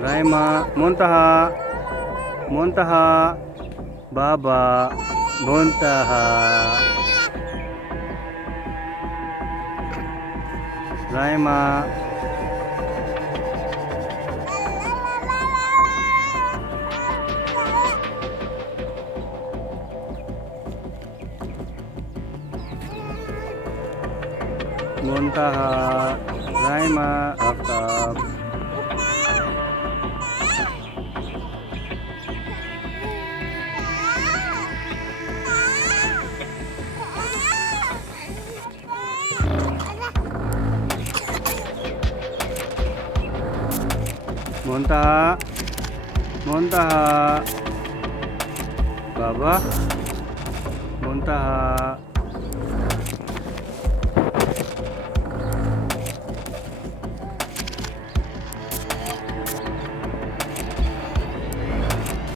Raima, Muntaha, Muntaha, Baba, Muntaha. Raima, Muntaha, Raima, Akab. Muntaha, Muntaha, Baba, Muntaha.